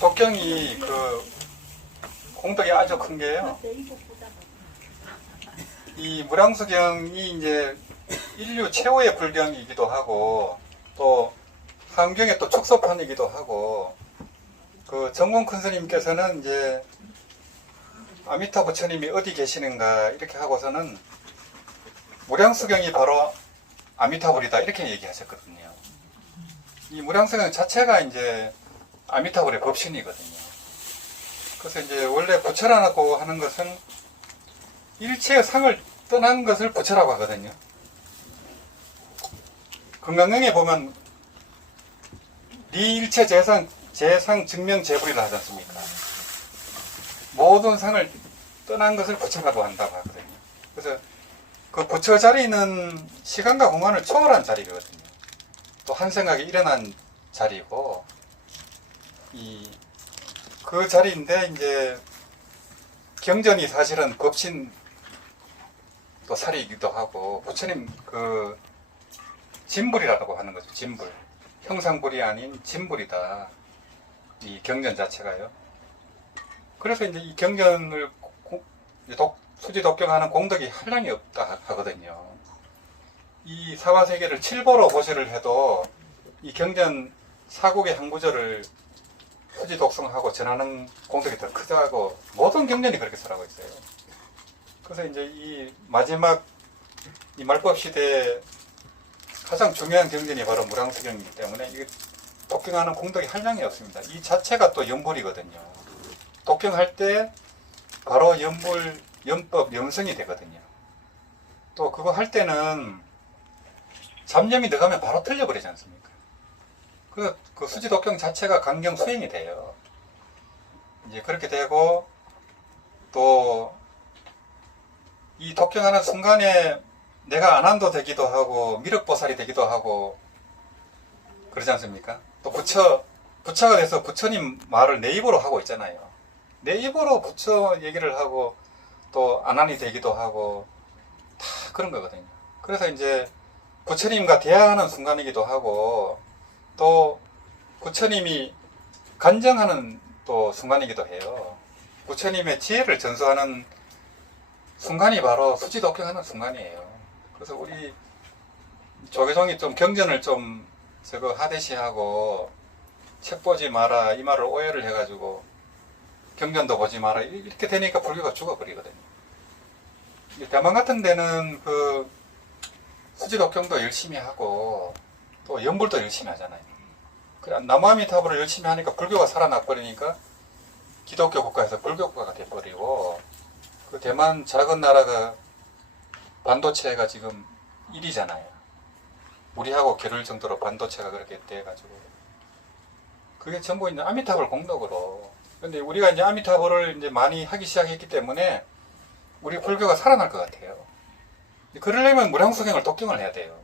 독경이 그 공덕이 아주 큰 게요. 이 무량수경이 이제 인류 최후의 불경이기도 하고 또 한경의 또 축소판이기도 하고 그 정공 큰 스님께서는 이제 아미타 부처님이 어디 계시는가 이렇게 하고서는 무량수경이 바로 아미타불이다 이렇게 얘기하셨거든요. 이 무량수경 자체가 이제 아미타불의 법신이거든요. 그래서 이제 원래 부처라고 하는 것은 일체의 상을 떠난 것을 부처라고 하거든요. 건강경에 보면 네 일체 재상 재상 증명 재불이라 하지 않습니까? 모든 상을 떠난 것을 부처라고 한다고 하거든요. 그래서 그 부처 자리는 시간과 공간을 초월한 자리거든요. 또 한 생각이 일어난 자리고 이 그 자리인데 이제 경전이 사실은 법신 또 살이기도 하고 부처님 그 진불이라고 하는 거죠. 진불 형상불이 아닌 진불이다. 이 경전 자체가요. 그래서 이제 이 경전을 고- 독, 수지 독경하는 공덕이 한량이 없다 하거든요. 이 사화세계를 칠보로 보시를 해도 이 경전 사국의 한 구절을 수지 독성하고 전하는 공덕이 더 크다고 모든 경전이 그렇게 설하고 있어요. 그래서 이제 이 마지막 이 말법 시대에 가장 중요한 경전이 바로 무량수경이기 때문에 이게 독경하는 공덕이 한량이 없습니다. 이 자체가 또 연불이거든요. 독경할 때 바로 연불, 연법, 염성이 되거든요. 또 그거 할 때는 잡념이 들어가면 바로 틀려버리지 않습니까? 그, 그 수지 독경 자체가 강경 수행이 돼요. 이제 그렇게 되고 또 이 독경하는 순간에 내가 안한도 되기도 하고 미륵보살이 되기도 하고 그러지 않습니까? 또 부처 부처가 돼서 부처님 말을 내 입으로 하고 있잖아요. 내 입으로 부처 얘기를 하고 또 안한이 되기도 하고 다 그런 거거든요. 그래서 이제 부처님과 대화하는 순간이기도 하고 또 부처님이 간정하는 또 순간이기도 해요. 부처님의 지혜를 전수하는 순간이 바로 수지독경하는 순간이에요. 그래서 우리 조계종이 좀 경전을 좀 저거 하대시하고 책 보지 마라 이 말을 오해를 해가지고 경전도 보지 마라 이렇게 되니까 불교가 죽어버리거든요. 대만 같은 데는 그 수지독경도 열심히 하고 또 연불도 열심히 하잖아요. 그래 나무아미타불을 열심히 하니까 불교가 살아나 버리니까 기독교 국가에서 불교 국가가 돼버리고 그 대만 작은 나라가 반도체가 지금 1위잖아요. 우리하고 겨룰 정도로 반도체가 그렇게 돼가지고 그게 전부 이제 아미타불 공덕으로 근데 우리가 이제 아미타불을 이제 많이 하기 시작했기 때문에 우리 불교가 살아날 것 같아요. 그러려면 무량수경을 독경을 해야 돼요.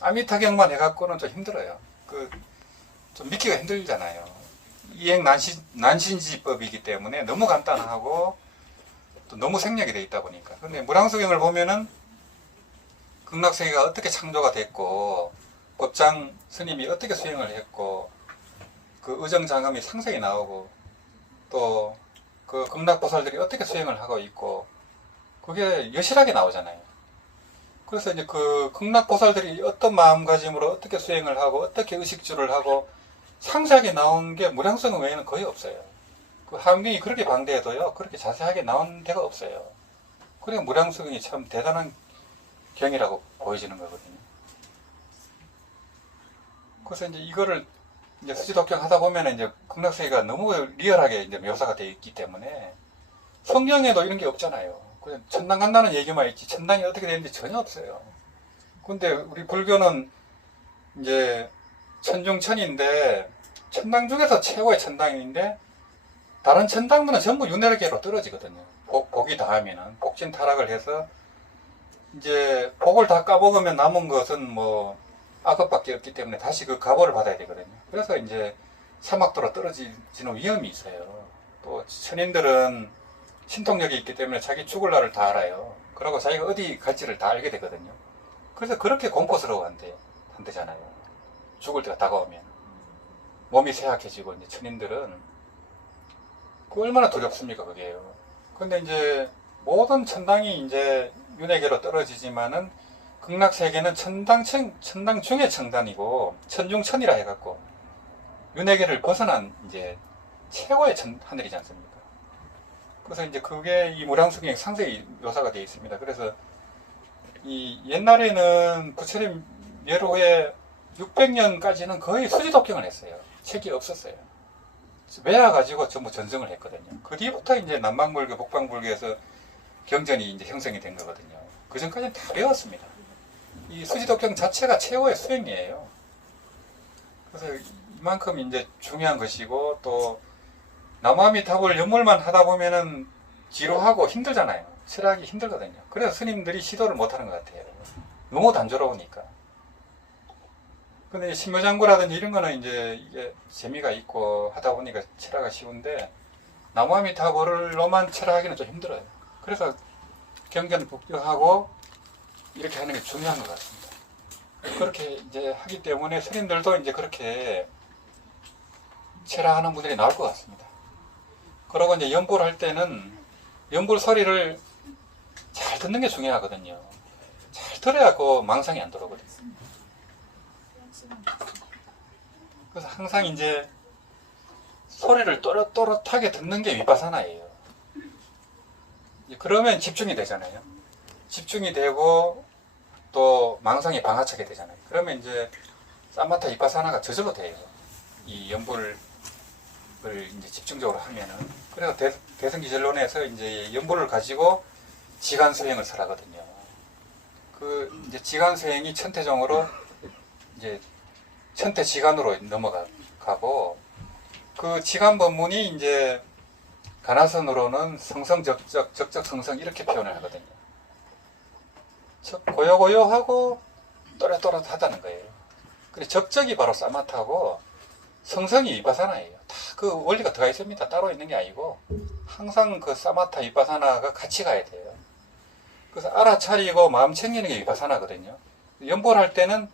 아미타경만 해갖고는 좀 힘들어요. 그 좀 믿기가 힘들잖아요. 이행 난신 난신지법이기 때문에 너무 간단하고 또 너무 생략이 돼 있다 보니까. 근데 무량수경을 보면은 극락세계가 어떻게 창조가 됐고 법장 스님이 어떻게 수행을 했고 그 의정장엄이 상세히 나오고 또 그 극락보살들이 어떻게 수행을 하고 있고 그게 여실하게 나오잖아요. 그래서 이제 그 극락보살들이 어떤 마음가짐으로 어떻게 수행을 하고 어떻게 의식주를 하고 상세하게 나온 게 무량성 외에는 거의 없어요. 그 함경이 그렇게 방대해도요, 그렇게 자세하게 나온 데가 없어요. 그래 무량수경이 참 대단한 경이라고 보여지는 거거든요. 그래서 이제 이거를 이제 수지독경 하다 보면 이제 극락세계가 너무 리얼하게 이제 묘사가 되어 있기 때문에 성경에도 이런 게 없잖아요. 그냥 천당 간다는 얘기만 있지 천당이 어떻게 되는지 전혀 없어요. 근데 우리 불교는 이제 천중천인데 천당 중에서 최고의 천당인데 다른 천당들은 전부 윤회계로 떨어지거든요. 복, 복이 닿으면은 복진 타락을 해서 이제 복을 다 까먹으면 남은 것은 뭐 악업밖에 없기 때문에 다시 그 가보를 받아야 되거든요. 그래서 이제 사막도로 떨어지는 위험이 있어요. 또 천인들은 신통력이 있기 때문에 자기 죽을 날을 다 알아요. 그러고 자기가 어디 갈지를 다 알게 되거든요. 그래서 그렇게 공포스러워 한대, 한대잖아요. 죽을 때가 다가오면. 몸이 쇠약해지고, 이제 천인들은 그 얼마나 두렵습니까, 그게요. 근데 이제 모든 천당이 이제 윤회계로 떨어지지만은 극락 세계는 천당청, 천당 중의 천당이고 천중천이라 해갖고 윤회계를 벗어난 이제 최고의 천, 하늘이지 않습니까? 그래서 이제 그게 이 무량수경에 상세히 묘사가 되어 있습니다. 그래서 이 옛날에는 부처님 예로에 600년까지는 거의 수지독경을 했어요. 책이 없었어요. 외화 가지고 전부 전승을 했거든요. 그 뒤부터 이제 남방불교, 북방불교에서 경전이 이제 형성이 된 거거든요. 그 전까지는 다 배웠습니다. 이 수지독경 자체가 최고의 수행이에요. 그래서 이만큼 이제 중요한 것이고 또 남아미탑을 연물만 하다 보면은 지루하고 힘들잖아요. 철학이 힘들거든요. 그래서 스님들이 시도를 못 하는 것 같아요. 너무 단조로우니까. 근데 신묘장구라든지 이런 거는 이제 이게 재미가 있고 하다 보니까 철학가 쉬운데 나무아미타불로만 철학하기는 좀 힘들어요. 그래서 경전 복교하고 이렇게 하는 게 중요한 것 같습니다. 그렇게 이제 하기 때문에 스님들도 이제 그렇게 철학하는 분들이 나올 것 같습니다. 그러고 이제 연불 할 때는 연불 소리를 잘 듣는 게 중요하거든요. 잘 들어야 그 망상이 안 들어오거든요. 그래서 항상 이제 소리를 또렷또렷하게 듣는 게 위파사나예요. 이제 그러면 집중이 되잖아요. 집중이 되고 또 망상이 방아차게 되잖아요. 그러면 이제 사마타 위파사나가 저절로 돼요. 이 연불을 이제 집중적으로 하면은 그래서 대, 대승기절론에서 이제 연불을 가지고 지간 수행을 설하거든요. 그 이제 지간 수행이 천태종으로 이제 천태 지간으로 넘어가고 그 지간 법문이 이제 가나선으로는 성성 적적 적적 성성 이렇게 표현을 하거든요. 즉 고요고요하고 또렷또렷하다는 거예요. 그리고 적적이 바로 사마타고 성성이 위바사나예요. 다 그 원리가 들어가 있습니다. 따로 있는 게 아니고 항상 그 사마타 위바사나가 같이 가야 돼요. 그래서 알아차리고 마음 챙기는 게 위바사나거든요. 연보할 때는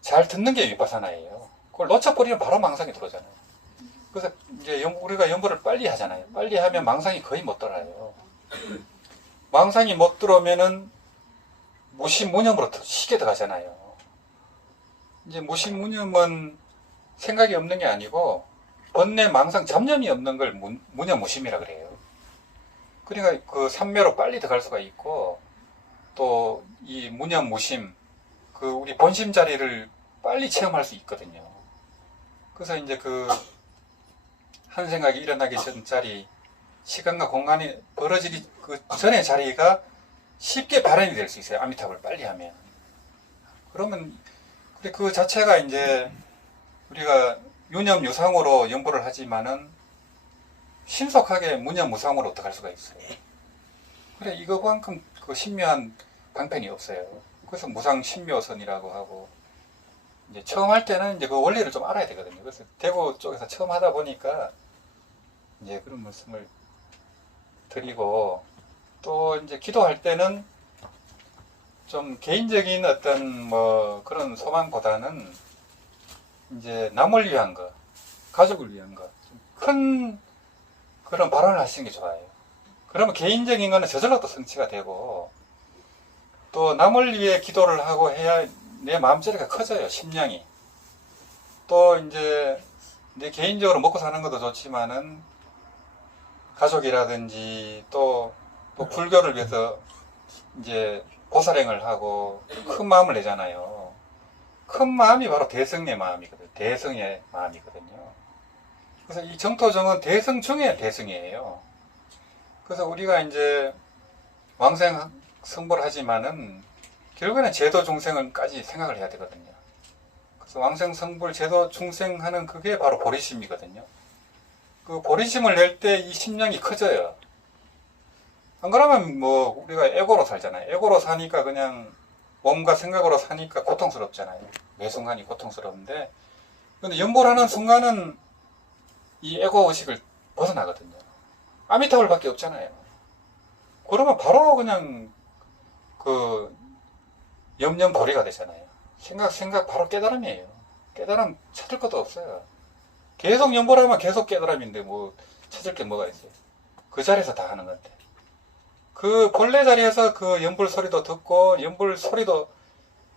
잘 듣는 게 위바사나예요. 그걸 놓쳐버리면 바로 망상이 들어오잖아요. 그래서 이제 연- 우리가 연보를 빨리 하잖아요. 빨리 하면 망상이 거의 못 들어요. 망상이 못 들어오면은 무심무념으로 더 쉽게 들어가잖아요. 이제 무심무념은 생각이 없는 게 아니고 번뇌 망상 잡념이 없는 걸 무, 무념 무심이라 그래요. 그러니까 그 삼매로 빨리 들어갈 수가 있고 또 이 무념 무심 그 우리 본심 자리를 빨리 체험할 수 있거든요. 그래서 이제 그 한 생각이 일어나기 전 자리 시간과 공간이 벌어지기 그 전의 자리가 쉽게 발현이 될 수 있어요. 아미탑을 빨리 하면. 그러면 근데 그 자체가 이제 우리가 유념 유상으로 연보를 하지만은 신속하게 무념 무상으로 어떡할 수가 있어요. 그래 이거만큼 그 신묘한 방편이 없어요. 그래서 무상 신묘선이라고 하고 이제 처음 할 때는 이제 그 원리를 좀 알아야 되거든요. 그래서 대구 쪽에서 처음 하다 보니까 이제 그런 말씀을 드리고 또 이제 기도할 때는 좀 개인적인 어떤 뭐 그런 소망보다는 이제 남을 위한 거, 가족을 위한 거, 좀큰 그런 발언을 하시는 게 좋아요. 그러면 개인적인 거는 저절로 또 성취가 되고 또 남을 위해 기도를 하고 해야 내 마음자리가 커져요, 심량이. 또 이제 내 개인적으로 먹고 사는 것도 좋지만은 가족이라든지 또, 또 불교를 위해서 이제 보살행을 하고 큰 마음을 내잖아요. 큰 마음이 바로 대성의 마음이거든요. 대성의 마음이거든요. 그래서 이 정토정은 대성 중에 대성이에요. 그래서 우리가 이제 왕생 성불 하지만은 결국에는 제도 중생을까지 생각을 해야 되거든요. 그래서 왕생 성불 제도 중생하는 그게 바로 보리심이거든요. 그 보리심을 낼 때 이 심량이 커져요. 안 그러면 뭐 우리가 에고로 살잖아요. 에고로 사니까 그냥 몸과 생각으로 사니까 고통스럽잖아요. 매 순간이 고통스러운데 근데 연보라는 순간은 이 에고 의식을 벗어나거든요. 아미타불밖에 없잖아요. 그러면 바로 그냥 그 염염보리가 되잖아요. 생각 생각 바로 깨달음이에요. 깨달음 찾을 것도 없어요. 계속 연보라면 계속 깨달음인데 뭐 찾을 게 뭐가 있어요? 그 자리에서 다 하는 건데. 그 본래 자리에서 그 연불 소리도 듣고 연불 소리도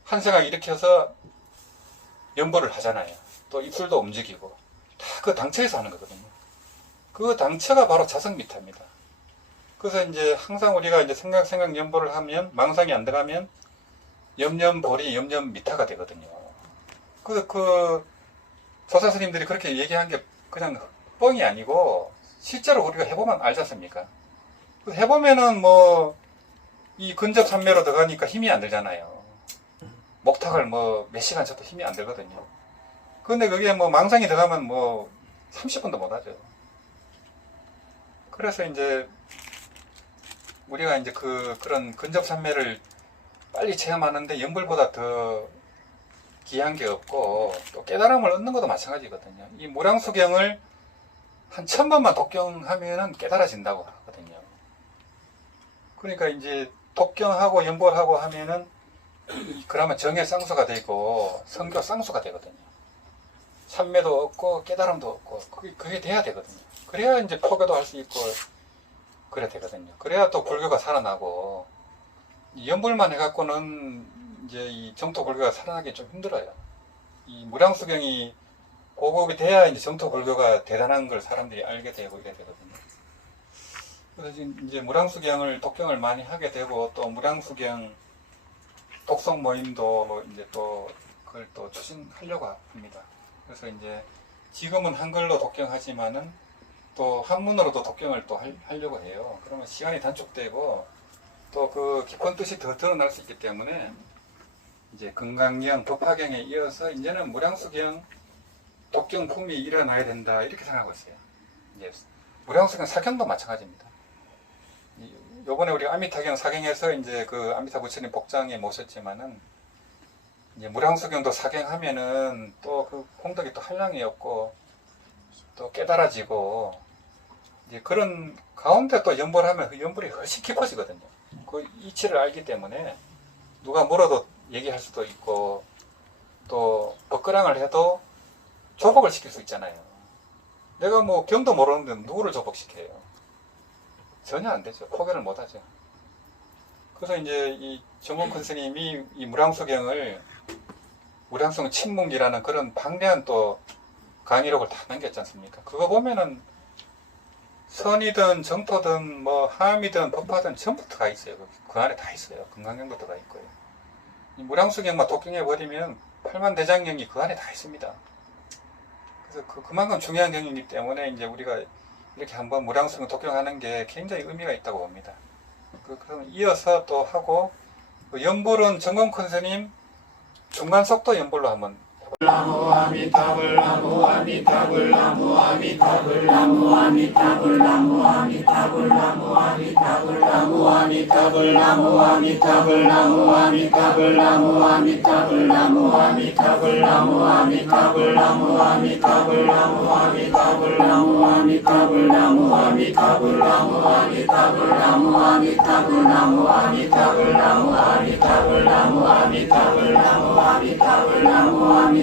한 생각 일으켜서 연불을 하잖아요. 또 입술도 움직이고 다 그 당처에서 하는 거거든요. 그 당처가 바로 자성미타입니다. 그래서 이제 항상 우리가 이제 생각 생각 연불을 하면 망상이 안 들어가면 염염볼이 염염미타가 되거든요. 그, 그, 조사 스님들이 그렇게 얘기한 게 그냥 뻥이 아니고, 실제로 우리가 해보면 알지 않습니까? 그 해보면은 뭐, 이 근접 산매로 들어가니까 힘이 안 들잖아요. 목탁을 뭐 몇 시간 쳐도 힘이 안 들거든요. 근데 그게 뭐 망상이 들어가면 뭐 30분도 못 하죠. 그래서 이제 우리가 이제 그, 그런 근접 산매를 빨리 체험하는데 연불보다 더 귀한 게 없고 또 깨달음을 얻는 것도 마찬가지거든요. 이 무량수경을 한 천 번만 독경하면은 깨달아진다고 하거든요. 그러니까 이제 독경하고 연불하고 하면은 이- 그러면 정의 쌍수가 되고 성교 쌍수가 되거든요. 삼매도 얻고 깨달음도 얻고 그게, 그게 돼야 되거든요. 그래야 이제 포교도 할 수 있고 그래야 되거든요. 그래야 또 불교가 살아나고 이 연불만 해갖고는 이제 이 정토 불교가 살아나기 좀 힘들어요. 이 무량수경이 보급이 돼야 이제 정토 불교가 대단한 걸 사람들이 알게 되고 이래 되거든요. 그래서 이제 무량수경을 독경을 많이 하게 되고 또 무량수경 독성 모임도 이제 또 그걸 또 추진하려고 합니다. 그래서 이제 지금은 한글로 독경하지만은 또 한문으로도 독경을 또 할- 하려고 해요. 그러면 시간이 단축되고 또 그 깊은 뜻이 더 드러날 수 있기 때문에 이제 건강경, 법화경에 이어서 이제는 무량수경, 독경 붐이 일어나야 된다 이렇게 생각하고 있어요. 이제 무량수경 사경도 마찬가지입니다. 이- 요번에 우리 아미타경 사경에서 이제 그 아미타 부처님 복장에 모셨지만은 이제 무량수경도 사경하면은 또 그 공덕이 또 한량이 없고 또 깨달아지고 이제 그런 가운데 또 연불하면 그 연불이 훨씬 깊어지거든요. 그 이치를 알기 때문에 누가 물어도 얘기할 수도 있고 또 법그랑을 해도 조복을 시킬 수 있잖아요. 내가 뭐 경도 모르는데 누구를 조복시켜요? 전혀 안 되죠. 포기를 못 하죠. 그래서 이제 이 정원 큰 스님이 이 무량수경을 무량성 침묵이라는 그런 방대한 또 강의록을 다 남겼지 않습니까? 그거 보면은 선이든 정토든 뭐 함이든 법화든 전부 다 있어요. 그- 그 안에 다 있어요. 건강경도 들어가 있고요. 이 무량수경만 독경해 버리면 팔만대장경이 그 안에 다 있습니다. 그래서 그, 그만큼 중요한 경이기 때문에 이제 우리가 이렇게 한번 무량수경 독경하는 게 굉장히 의미가 있다고 봅니다. 그, 그럼 이어서 또 하고 그 연불은 정건 큰 스님 중간 속도 연불로 한번 Amitavullah 아미타불 나무 아미타불 나무 아미타불 나무 아미타불 나무 아미타불 나무 아미타불 나무 아미타불 나무 아미타불 나무 아미타불 나무 아미타불 나무 아미타불 나무 아미타불 나무 아미타불 아미타불 아미타불 아미타불 아미타불 아미타불 아미타불 아미타불 아미타불 아미타불 아미타불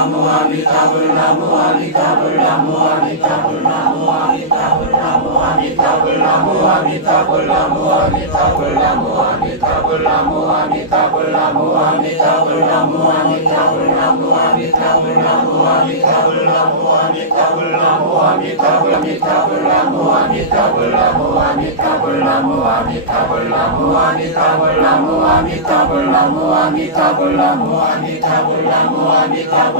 Namo Amitabha Namo Amitabha Namo Amitabha Namo Amitabha Namo Amitabha Namo Amitabha Namo Amitabha Namo Amitabha Namo Amitabha Namo Amitabha Namo Amitabha Namo Amitabha Namo Amitabha Namo Amitabha Namo Amitabha Amitabha Namo Amitabha Namo Amitabha Namo Amitabha Namo Amitabha Namo Amitabha Namo Amitabha Namo Amitabha Namo Amitabha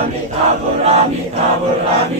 Rami, Tabo Rami, Tabo Rami.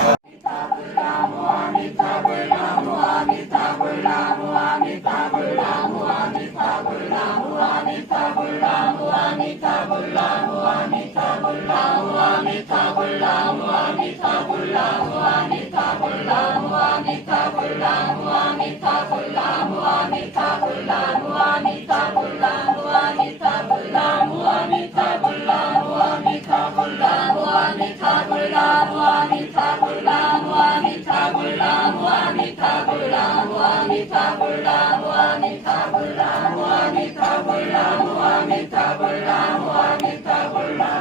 Muhammadullah, Muhammadullah, Muhammadullah, Muhammadullah, Muhammadullah, 굴나무 아미타 굴나무 아미타 굴나무 아미타 굴나무 아미타 굴나무 아미타 굴나무 아미타 굴나무 아미타 굴나무 아미타 굴나무 아미타 굴나무